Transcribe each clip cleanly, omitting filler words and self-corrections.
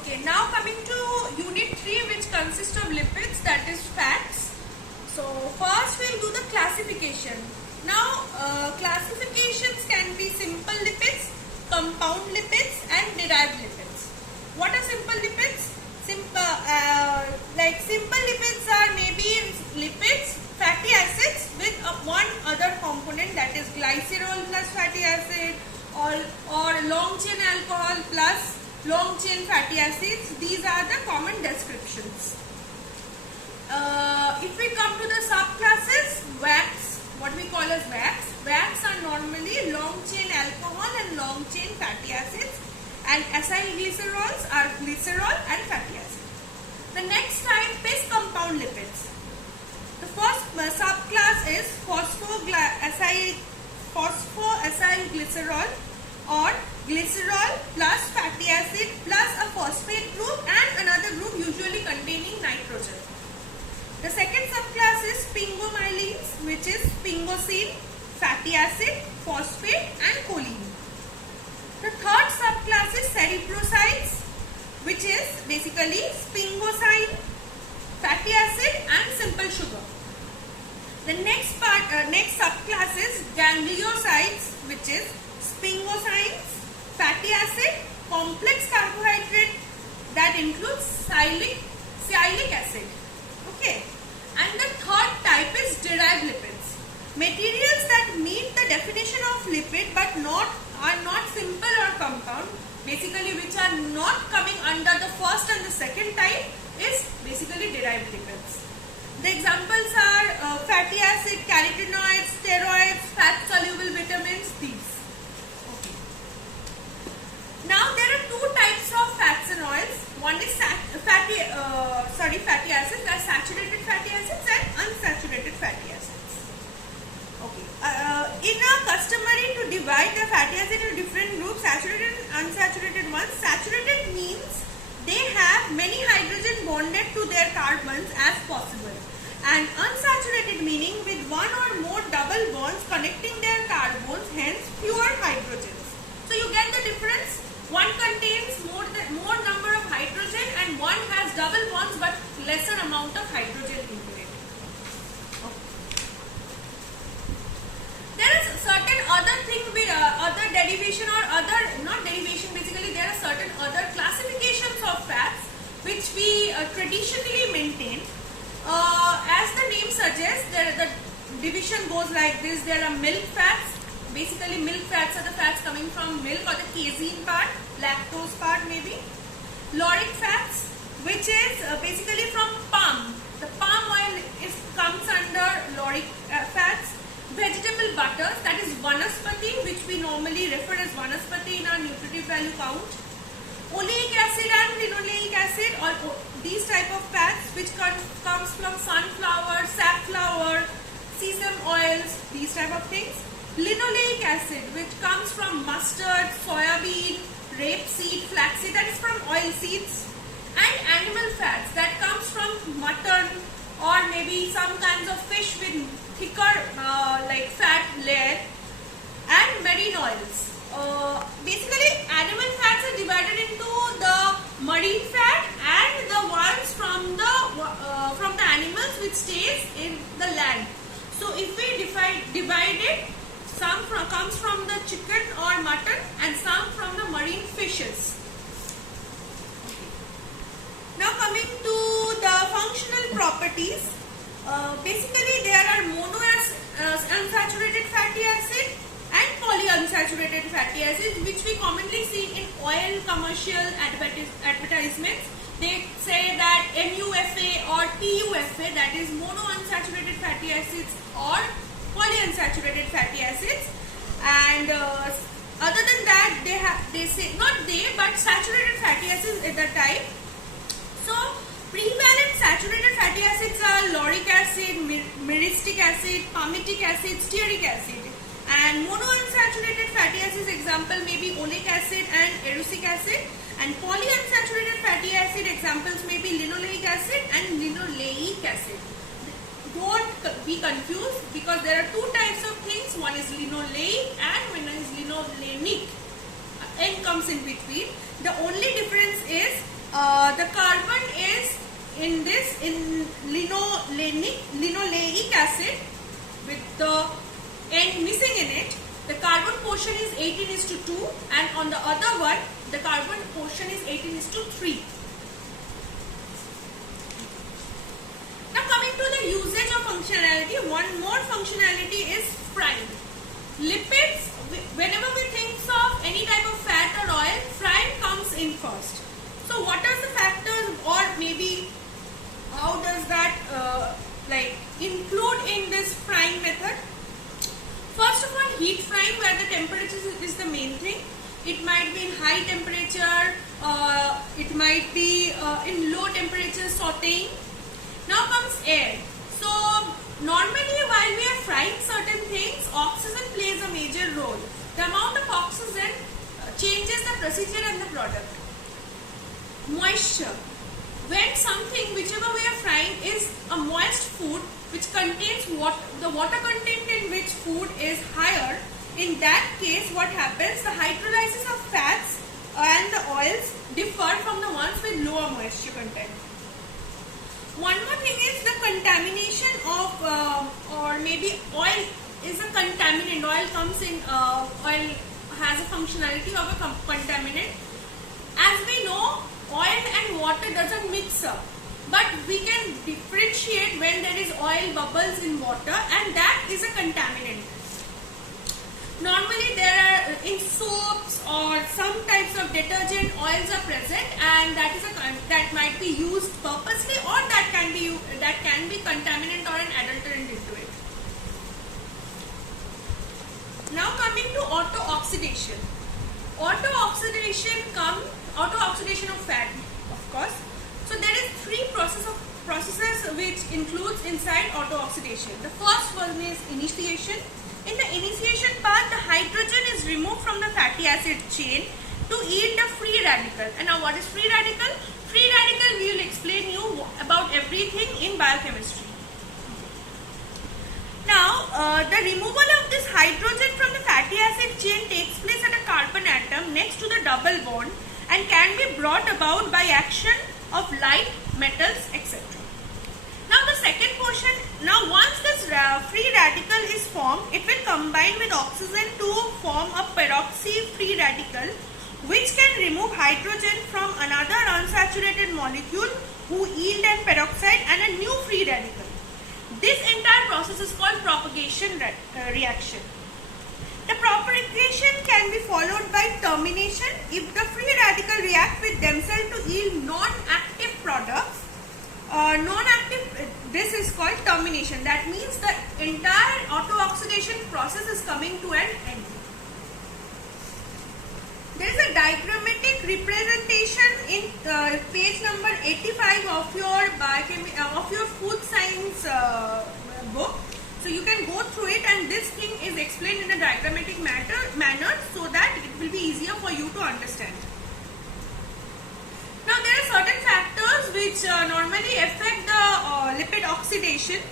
Okay, now coming to unit 3, which consists of lipids, that is fats. So first we'll do the classification. Now classifications can be simple lipids, compound lipids and derived lipids. What are simple lipids? Simple lipids are maybe lipids, fatty acids with one other component, that is glycerol plus fatty acid or long chain alcohol plus long chain fatty acids. These are the common descriptions. If we come to the subclasses, wax, what we call as wax are normally long chain alcohol and long chain fatty acids, and acyl glycerols are glycerol and fatty acid. The next type is compound lipids. The first subclass is phosphoacyl glycerol or glycerol plus fatty acid plus a phosphate group and another group usually containing nitrogen. The second subclass is sphingomyelins, which is sphingosine, fatty acid, phosphate and choline. The third subclass is cerebrosides, which is basically sphingosine, fatty acid and simple sugar. The next subclass is gangliosides, which is sphingosines, fatty acid, complex carbohydrate that includes sialic acid. Okay. And the third type is derived lipids. Materials that meet the definition of lipid but are not simple or compound, basically which are not coming under the first and the second type, is basically derived lipids. The examples are fatty acid, carotenoids, steroids, fat soluble vitamins, these. Okay. Now there are two types of fats and oils. One is fatty acids, that are saturated fatty acids and unsaturated fatty acids. Okay. In a customary to divide the fatty acid into different groups, saturated and unsaturated ones. Saturated means they have many hydrogen bonded to their carbons as possible, and unsaturated meaning with one or more double bonds connecting their carbons, hence fewer hydrogens. So you get the difference. One contains more number of hydrogen and one has double bonds but lesser amount of hydrogen into it. Okay. There is certain other thing with other derivation or other, not derivation, basically there are certain other classifications of fats which we traditionally maintain. As the name suggests, the division goes like this. There are milk fats. Basically milk fats are the fats coming from milk or the casein part, lactose part maybe. Lauric fats, which is basically from palm. The palm oil comes under lauric fats. Vegetable butters, that is vanaspati, which we normally refer as vanaspati in our nutritive value count. Oleic acid and linoleic acid, or these type of fats which comes from sunflower, safflower, sesame oils, these type of things. Linoleic acid, which comes from mustard, soya bean, rapeseed, flaxseed, that is from oil seeds. And animal fats, that comes from mutton or maybe some kinds of fish with thicker like fat layer, and marine oils. Basically animal fats are divided into the marine fat and the ones from the animals which stays in the land. So if we divide it, some comes from the chicken or mutton and some from the marine fishes. Now coming to the functional properties, basically there are unsaturated fatty acid and polyunsaturated fatty acids, which we commonly see in oil commercial advertisements. They say that MUFA or TUFA, that is monounsaturated fatty acids or polyunsaturated fatty acids, and other than that they say, not they, but saturated fatty acids is the type. So prevalent saturated fatty acids are lauric acid, myristic acid, palmitic acid, stearic acid, and monounsaturated fatty acids example may be oleic acid and erucic acid, and polyunsaturated fatty acid examples may be linoleic acid and linoleic acid. Don't be confused because there are two types of things. One is linoleic and one is linolenic. N comes in between. The only difference is 18:2, and on the other one the carbon portion is 18:3. Now coming to the usage of functionality, one more functionality is frying. Lipids, whenever we think of any type of fat or oil, frying comes in first. So what are the factors, or maybe how does that include in this frying method? First of all, heat frying, where the temperature is the main thing. It might be in high temperature, it might be in low temperature sauteing. Now comes air. So normally while we are frying certain things, oxygen plays a major role. The amount of oxygen changes the procedure and the product. Moisture. When something, whichever we are frying, is a moist food which contains the water content in which food is higher, in that case what happens, the hydrolysis of fats and the oils differ from the ones with lower moisture content. One more thing is the contamination of or maybe oil is a contaminant. Oil comes in, oil has a functionality of a contaminant. As we know, oil and water doesn't mix up, but we can differentiate when there is oil bubbles in water, and that is a contaminant. Normally there are in soaps or some types of detergent, oils are present, and that might be used purposely, or that can be contaminant or an adulterant into it. Now coming to auto-oxidation. Auto-oxidation of fat, of course. So there is three processes which includes inside auto-oxidation. The first one is initiation. In the initiation part, the hydrogen is removed from the fatty acid chain to yield a free radical. And now what is free radical? Free radical, we will explain you about everything in biochemistry. Now, the removal of this hydrogen from the fatty acid chain takes place at a carbon atom next to the double bond and can be brought about by action of light, metals, etc. Now the second portion, now once this free radical is formed, it will combine with oxygen to form a peroxy free radical, which can remove hydrogen from another unsaturated molecule who yield an peroxide and a new free radical. This entire process is called propagation reaction. The propagation can be followed by termination if the free radical react with themselves to yield non-active products. This is called termination. That means the entire auto-oxidation process is coming to an end. There is a diagrammatic representation in page number 85 of your food science book. So you can go through it, and this thing is explained in a diagrammatic manner so that it will be easier for you to understand. Now there are certain factors which normally affect the lipid oxidation.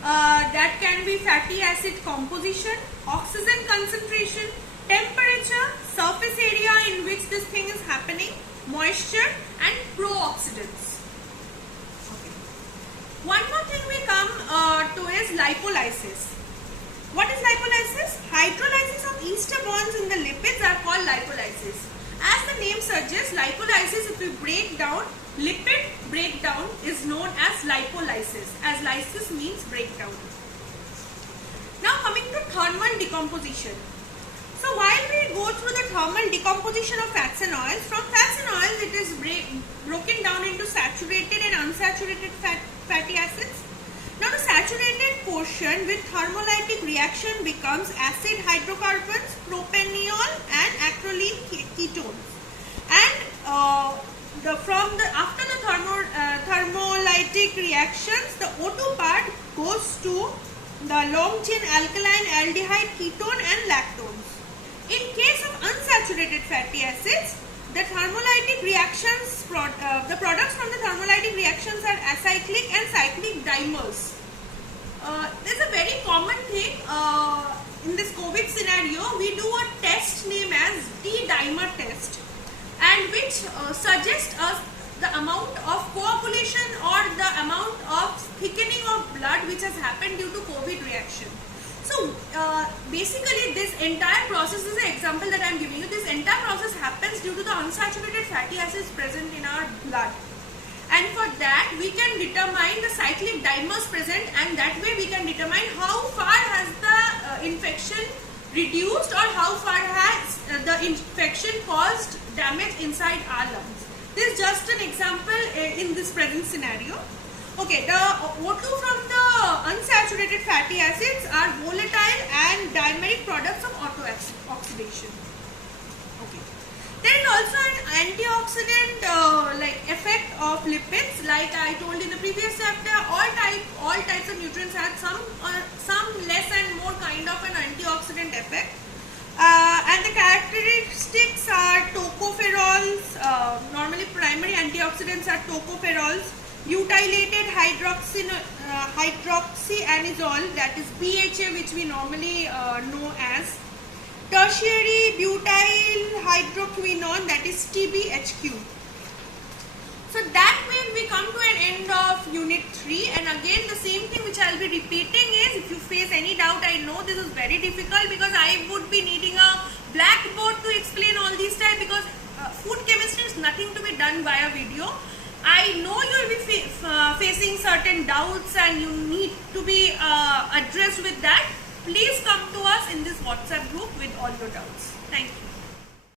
That can be fatty acid composition, oxygen concentration, temperature, surface area in which this thing is happening, moisture, and pro-oxidants. Okay. One more thing we come to is lipolysis. What is lipolysis? Hydrolysis of ester bonds in the lipids are called lipolysis. As the name suggests, lipolysis, if we break down, lipid breakdown is known as lipolysis, as lysis means breakdown. Now coming to thermal decomposition. So while we go through the thermal decomposition of fats and oils, from fats and oils it is broken down into saturated and unsaturated fatty acids. Now the saturated portion with thermolytic reaction becomes acid hydrocarbons, propanol and acrolein ketones. And after the thermolytic reactions, the O2 part goes to the long chain alkaline aldehyde ketone and lactones. In case of unsaturated fatty acids, the thermolytic reactions, the products from the thermolytic reactions are acyclic and cyclic dimers. There is a very common thing in this COVID scenario. We do a test named as D-dimer test, and which suggests us the amount of coagulation or the amount of thickening of blood which has happened due to COVID reaction. So basically this entire process is an example that I am giving you. This entire process happens due to the unsaturated fatty acids present in our blood. And for that we can determine the cyclic dimers present, and that way we can determine how far has the infection reduced or how far has the infection caused damage inside our lungs. This is just an example in this present scenario. Okay, the O2 from the unsaturated fatty acids are volatile and dimeric products of auto-oxidation. Okay. There is also an antioxidant effect of lipids. Like I told in the previous chapter, all types of nutrients have some less and more kind of an antioxidant effect. And the characteristics are tocopherols. Normally primary antioxidants are tocopherols, butylated hydroxyanisole, that is BHA, which we normally know as tertiary butyl hydroquinone, that is TBHQ. So that way we come to an end of unit 3, and again the same thing which I will be repeating is, if you face any doubt, I know this is very difficult because I would be needing a blackboard to explain all these types, because food chemistry is nothing to be done via video. I know you will be facing certain doubts and you need to be addressed with that. Please come to us in this WhatsApp group with all your doubts. Thank you.